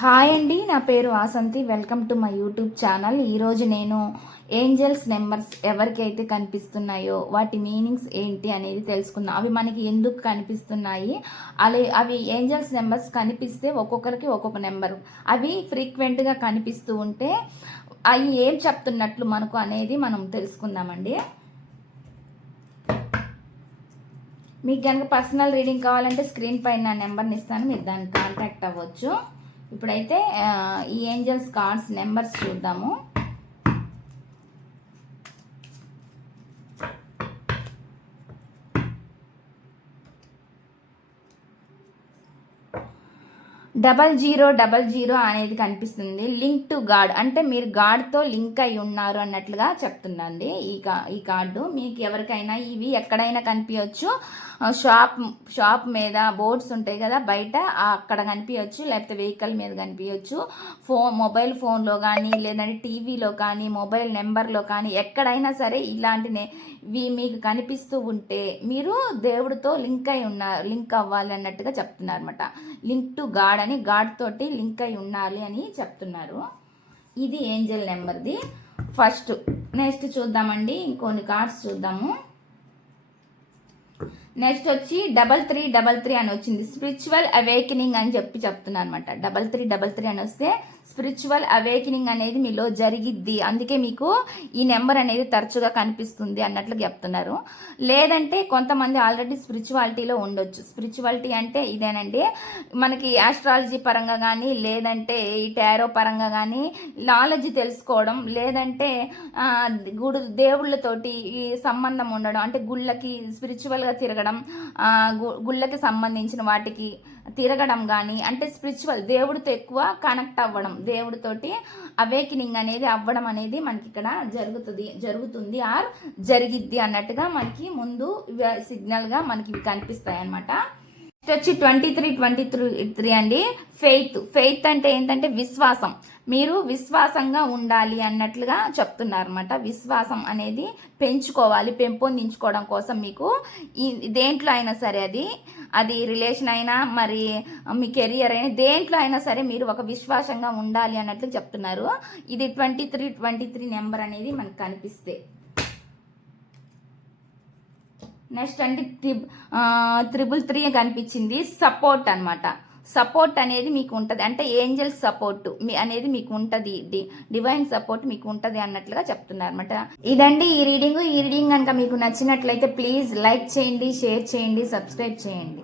Hi అండి నా పేరు Vasanthi welcome to my YouTube channel. ఈరోజు నేను ఏంజల్స్ నెంబర్స్ ఎవరికైతే కనిపిస్తున్నాయో వాటి మీనింగ్స్ ఏంటి అనేది తెలుసుకుందాం. అవి మనకి ఎందుకు కనిపిస్తున్నాయి? అలా అవి ఏంజల్స్ నెంబర్స్ కనిపిస్తే ఒక్కొక్కరికి ఒక్కొక్క నెంబర్. అవి ఫ్రీక్వెంట్గా కనిపిస్తూ ఉంటే అవి ఏం చెప్తున్నట్లు మనకు అనేది మనం తెలుసుకుందామండి. మీకు కనుక పర్సనల్ రీడింగ్ కావాలంటే స్క్రీన్ పైన నా నెంబర్ని ఇస్తాను మీరు దాన్ని కాంటాక్ట్ అవ్వచ్చు. ఇప్పుడైతే ఈ ఏంజల్స్ కార్డ్స్ నెంబర్స్ చూద్దాము. డబల్ జీరో డబల్ జీరో అనేది కనిపిస్తుంది. Link to God. అంటే మీరు గాడ్తో లింక్ అయి ఉన్నారు అన్నట్లుగా చెప్తుందండి ఈ కా ఈ కార్డు. మీకు ఎవరికైనా ఇవి ఎక్కడైనా కనిపించవచ్చు షాప్ షాప్ మీద బోర్డ్స్ ఉంటాయి కదా బయట అక్కడ కనిపించవచ్చు లేకపోతే వెహికల్ మీద కనిపించవచ్చు ఫోన్ మొబైల్ ఫోన్లో కానీ లేదంటే టీవీలో కానీ మొబైల్ నెంబర్లో కానీ ఎక్కడైనా సరే ఇలాంటి ఇవి మీకు కనిపిస్తూ ఉంటే మీరు దేవుడితో లింక్ అయి ఉన్నారు లింక్ అవ్వాలి అన్నట్టుగా చెప్తున్నారు అనమాట లింక్ టు గాడ్ కానీ గాడ్ తోటి లింక్ అయి ఉండాలి అని చెప్తున్నారు. ఇది ఏంజల్ నెంబర్ది. ఫస్ట్ నెక్స్ట్ చూద్దామండి. ఇంకొన్ని కార్డ్స్ చూద్దాము. నెక్స్ట్ వచ్చి డబల్ త్రీ డబల్ త్రీ అని వచ్చింది. స్పిరిచువల్ అవేకనింగ్ అని చెప్పి చెప్తున్నారు అనమాట డబల్ త్రీ డబల్ త్రీ అని వస్తే స్పిరిచువల్ అవేకినింగ్ అనేది మీలో జరిగిద్ది. అందుకే మీకు ఈ నెంబర్ అనేది తరచుగా కనిపిస్తుంది అన్నట్లు చెప్తున్నారు. లేదంటే కొంతమంది ఆల్రెడీ స్పిరిచువాలిటీలో ఉండొచ్చు. స్పిరిచువాలిటీ అంటే ఇదేనండి. మనకి ఆస్ట్రాలజీ పరంగా కానీ లేదంటే ఈ టారో పరంగా కానీ నాలెడ్జ్ తెలుసుకోవడం లేదంటే గుడు దేవుళ్ళతోటి ఈ సంబంధం ఉండడం అంటే గుళ్ళకి స్పిరిచువల్గా తిరగడం గుళ్ళకి సంబంధించిన వాటికి తిరగడం కానీ అంటే స్పిరిచువల్ దేవుడితో ఎక్కువ కనెక్ట్ అవ్వడం దేవుడితోటి అవేకినింగ్ అనేది అవ్వడం అనేది మనకి ఇక్కడ జరుగుతుంది జరుగుతుంది ఆర్ జరిగిద్ది అన్నట్టుగా మనకి ముందు సిగ్నల్గా మనకి ఇవి కనిపిస్తాయి అన్నమాట నెక్స్ట్ వచ్చి twenty three twenty three three అండి. ఫెయిత్ ఫెయిత్ అంటే ఏంటంటే విశ్వాసం. మీరు విశ్వాసంగా ఉండాలి అన్నట్లుగా చెప్తున్నారు అనమాట విశ్వాసం అనేది పెంచుకోవాలి పెంపొందించుకోవడం కోసం మీకు దేంట్లో అయినా సరే అది అది రిలేషన్ అయినా మరి మీ కెరియర్ అయినా దేంట్లో అయినా సరే మీరు ఒక విశ్వాసంగా ఉండాలి అన్నట్లు చెప్తున్నారు. ఇది twenty three twenty three number అనేది మనకు కనిపిస్తే. నెక్స్ట్ అంటే త్రిబ్ త్రిబుల్ త్రీ కనిపించింది? సపోర్ట్ అనమాట సపోర్ట్ అనేది మీకు ఉంటుంది. అంటే ఏంజల్ సపోర్ట్ మీ అనేది మీకు ఉంటుంది. డి డివైన్ సపోర్ట్ మీకు ఉంటుంది అన్నట్లుగా చెప్తున్నారు అనమాట ఇదండి ఈ రీడింగ్. ఈ రీడింగ్ కనుక మీకు నచ్చినట్లయితే ప్లీజ్ లైక్ చేయండి షేర్ చేయండి సబ్స్క్రైబ్ చేయండి.